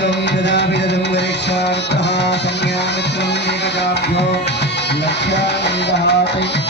शिरोमि ददामि ददं वरेक्षार्थः संज्ञामित्रम् एकदाभ्यो लक्ष्यानन्दः तैः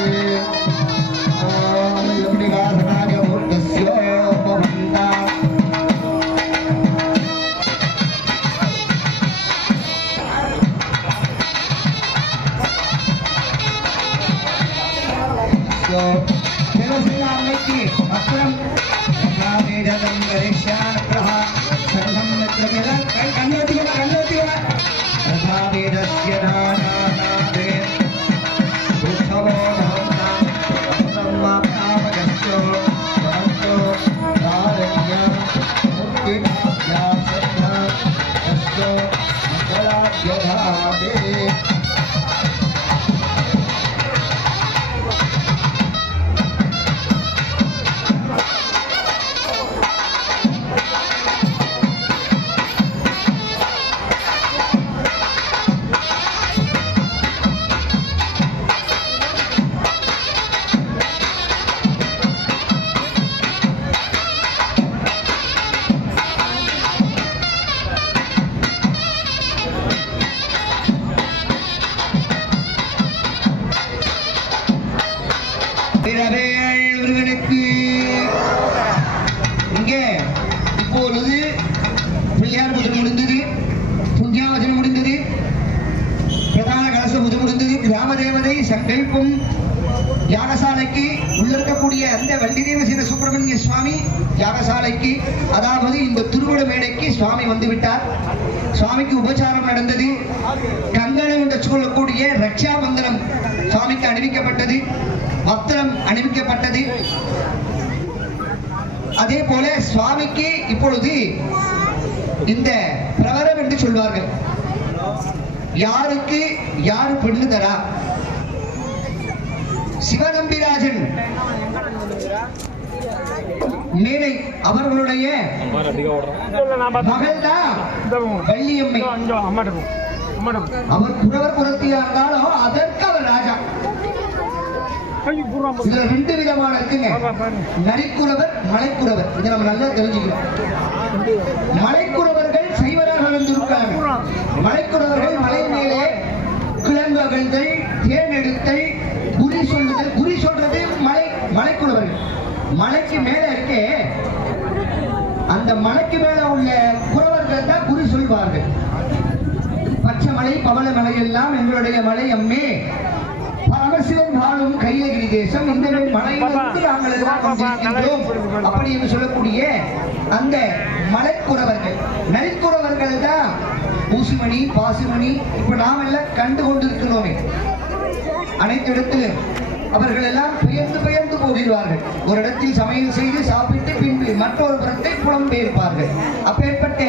राधे வீரவேல் முருகனுக்கு இங்கே இப்பொழுது பிள்ளையார் பூஜை முடிந்தது. புண்ணியாவசனம் முடிந்தது. பிரதான கலச முதல் முடிந்தது. கிராம தேவதை சங்கல்பம் யாகசாலைக்கு உள்ளிருக்கக்கூடிய அந்த வண்டிதேவசீன சுப்பிரமணிய சுவாமி யாகசாலைக்கு அதாவது இந்த திருவிழ மேடைக்கு சுவாமி வந்துவிட்டார். சுவாமிக்கு உபச்சாரம் நடந்தது. கங்கணம் என்று சொல்லக்கூடிய ரக்ஷா அணிவிக்கப்பட்டது அதே போல சுவாமிக்கு இப்பொழுது இந்த பிரவரம் என்று சொல்வார்கள். யாருக்கு யாரு பெண்ணு தரா? சிவநம்பிராஜன். மேலை அவர்களுடைய மகள் தான் வள்ளியம்மை அவர் குறவர் குரத்தியா இருந்தாலும் அதற்கு அவர் ராஜா. இதுல ரெண்டு விதமான இருக்குங்க. நரிக்குறவர் மலைக்குறவர். இதை நம்ம நல்லா தெரிஞ்சுக்கணும். மலைக்குறவர்கள் சைவராக இருந்திருக்காங்க மலைக்குறவர்கள் மலை மேலே கிழங்கு அகழ்தல் தேன் எடுத்தல் குறி சொல்லுதல். குறி சொல்றது மலை மலைக்குறவர்கள். மலைக்கு மேல இருக்கே. அந்த மலைக்கு மேல உள்ள குறவர்கள் தான் குறி சொல்வார்கள். பச்சை மலை பவள மலை எல்லாம் எங்களுடைய மலை அம்மே. பரமசிவன் வாழும் கைலகிரி தேசம் இந்த மலையிலிருந்து நாங்கள் அப்படி என்று சொல்லக்கூடிய அந்த மலைக்குறவர்கள். நரிக்குறவர்கள் தான் ஊசிமணி பாசிமணி இப்ப நாம் எல்லாம் கண்டு கொண்டிருக்கிறோமே. அனைத்து இடத்திலும் அவர்கள் எல்லாம் பெயர்ந்து பெயர்ந்து போகிறார்கள். ஒரு இடத்தில் சமையல் செய்து சாப்பிட்டு பின்பு மற்றொரு புறத்தை புலம்பெயர்ப்பார்கள். அப்பேற்பட்ட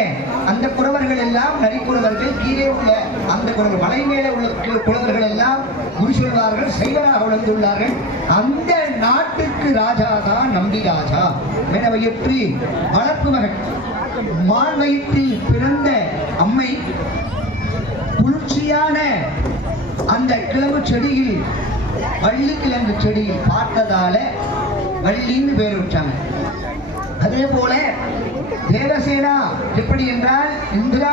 அந்த குறவர்கள் எல்லாம் நரிக்குறவர்கள் கீழே உள்ள அந்த குறவர் மலை மேலே உள்ள கு- எல்லாம் குரு சொல்வார்கள் சைவராக வளர்ந்துள்ளார்கள் அந்த நாட்டுக்கு ராஜா தான் நம்பி ராஜா. மெனவையற்றி வளர்ப்பு மகன் மான் பிறந்த அம்மை குளிர்ச்சியான அந்த கிழங்கு செடியில் வள்ளி கிழங்கு செடியில் பார்த்ததால வள்ளின்னு பேர் விட்டாங்க அதே போல தேவசேனா எப்படி என்றால் இந்திரா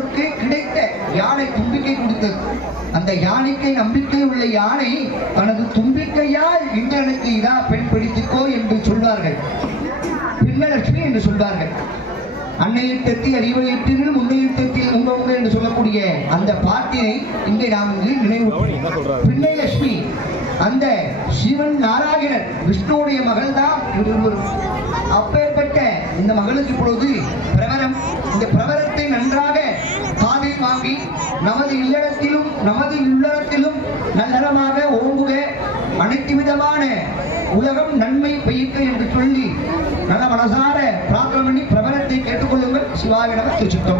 இந்திரனுக்கு கிடைத்த யானை தும்பிக்கை கொடுத்தது அந்த யானைக்கை நம்பிக்கை உள்ள யானை தனது தும்பிக்கையால் இந்திரனுக்கு இதா பெண் பிடித்துக்கோ என்று சொல்வார்கள். பின்னலட்சுமி என்று சொல்வார்கள். அன்னையிட்டத்தில் அறிவழியத்தில் முன்னையிட்டத்தில் உங்க உங்க என்று சொல்லக்கூடிய அந்த பாட்டினை இங்கே நாம் இங்கு நினைவு பின்னை லட்சுமி அந்த சிவன் நாராயணன் விஷ்ணுவுடைய மகள் தான் அப்பேற்பட்ட இந்த மகளுக்கு இப்பொழுது பிரபலம் இந்த பிரபரத்தை வாங்கி நமது இல்லறத்திலும் நமது இல்லறத்திலும் நல்லறமாக ஓம்புக அனைத்து விதமான உலகம் நன்மை பெய்யுக என்று சொல்லி நல்ல மனசார பிரார்த்தனை பண்ணி பிரபலத்தை கேட்டுக்கொள்ளுங்கள். சிவாவிடம் திருச்சித்தம்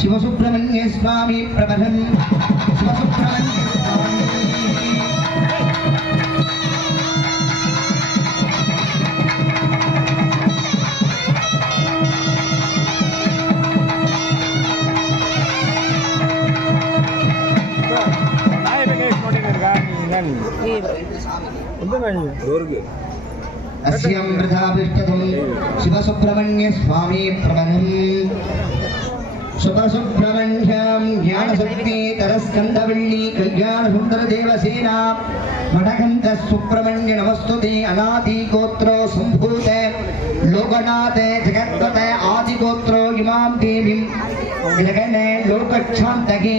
शिवसुब्रह्मण्यस्वामी प्रबलन्। शिवसुब्रह्मण्य अस्यं वृथा पृष्ठतुं शिवसुब्रह्मण्यस्वामी प्रबलम् சுபசுப்ரமணியம் ஞானசக்தி தரஸ்கந்தவள்ளி கல்யாணசுந்தரதேவசேனா மடகந்த சுப்பிரமணிய நமஸ்துதி அநாதி கோத்ரோ சம்பூதே லோகநாதே ஜெகத்வதே ஆதிகோத்ரோ இமாம் தேவிம் ஜெகனே லோகக்ஷாந்தகே